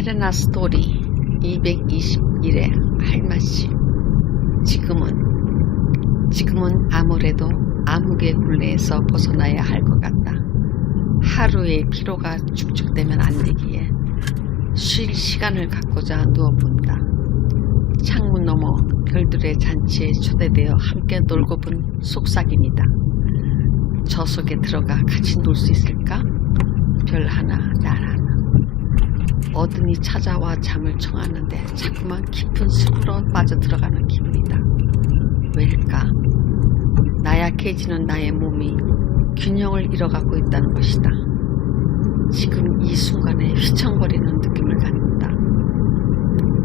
헬레나 스토리 221의 할맛이 지금은 지금은 아무래도 암흑의 굴레에서 벗어나야 할 것 같다. 하루의 피로가 축축되면 안 되기에 쉴 시간을 갖고자 누워본다. 창문 너머 별들의 잔치에 초대되어 함께 놀고 본 속삭임이다. 저 속에 들어가 같이 놀 수 있을까? 별 하나, 날 하나. 어둠이 찾아와 잠을 청하는데 자꾸만 깊은 숲으로 빠져들어가는 기분이다. 왜일까? 나약해지는 나의 몸이 균형을 잃어가고 있다는 것이다. 지금 이 순간에 휘청거리는 느낌을 갖는다.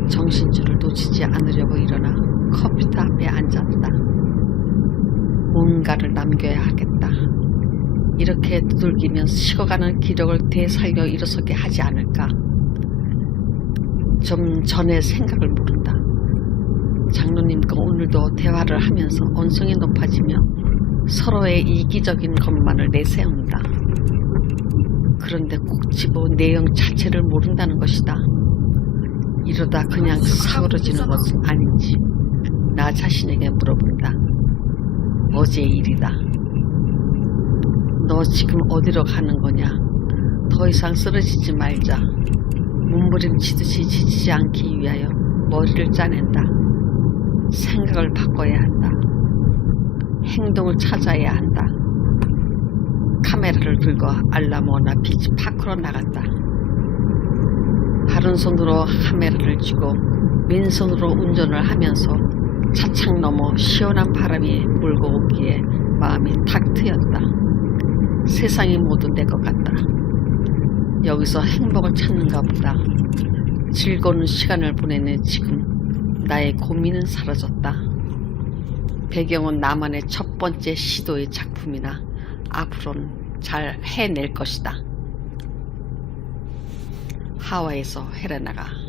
정신줄을 놓치지 않으려고 일어나 컴퓨터 앞에 앉았다. 뭔가를 남겨야 하겠다. 이렇게 두들기면 식어가는 기력을 되살려 일어서게 하지 않을까. 좀 전의 생각을 모른다. 장로님과 오늘도 대화를 하면서 언성이 높아지며 서로의 이기적인 것만을 내세운다. 그런데 꼭 집어 내용 자체를 모른다는 것이다. 이러다 그냥 사그러지는 것은 아닌지 나 자신에게 물어본다. 어제 일이다. 너 지금 어디로 가는 거냐? 더 이상 쓰러지지 말자. 몸부림치듯이 지치지 않기 위하여 머리를 짜낸다. 생각을 바꿔야 한다. 행동을 찾아야 한다. 카메라를 들고 알라모나 비치 파크로 나간다. 바른 손으로 카메라를 쥐고 맨손으로 운전을 하면서 차창 너머 시원한 바람이 불고 오기에 마음이 탁 트였다. 세상이 모두 내 것 같다. 여기서 행복을 찾는가 보다. 즐거운 시간을 보내는 지금 나의 고민은 사라졌다. 배경은 나만의 첫 번째 시도의 작품이나 앞으로는 잘 해낼 것이다. 하와이에서 헬레나가